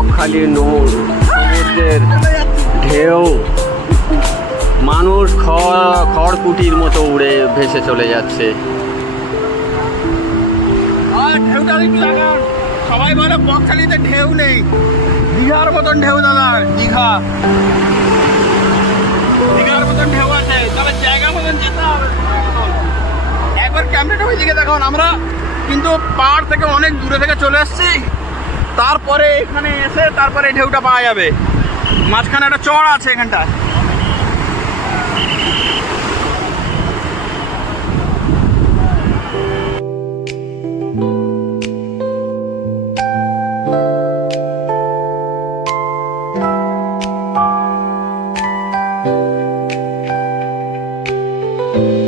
বকখালির সমুদ্রের ঢেউ, মানুষ খড়কুটির মতো উড়ে ভেসে চলে যাচ্ছে। সবাই বলে বকখালিতে ঢেউ নেই, দীঘার মতন ঢেউ দাদা, দীঘার মতন ঢেউ আছে, তবে জায়গা মতন যেতে হবে। একবার ক্যামেরাটা ওইদিকে দেখুন, আমরা কিন্তু পাহাড় থেকে অনেক দূরে থেকে চলে এসেছি, তারপরে এখানে এসে তারপরে ঢেউটা পাওয়া যাবে। মাঝখানে একটা চড় আছে এখানটায়।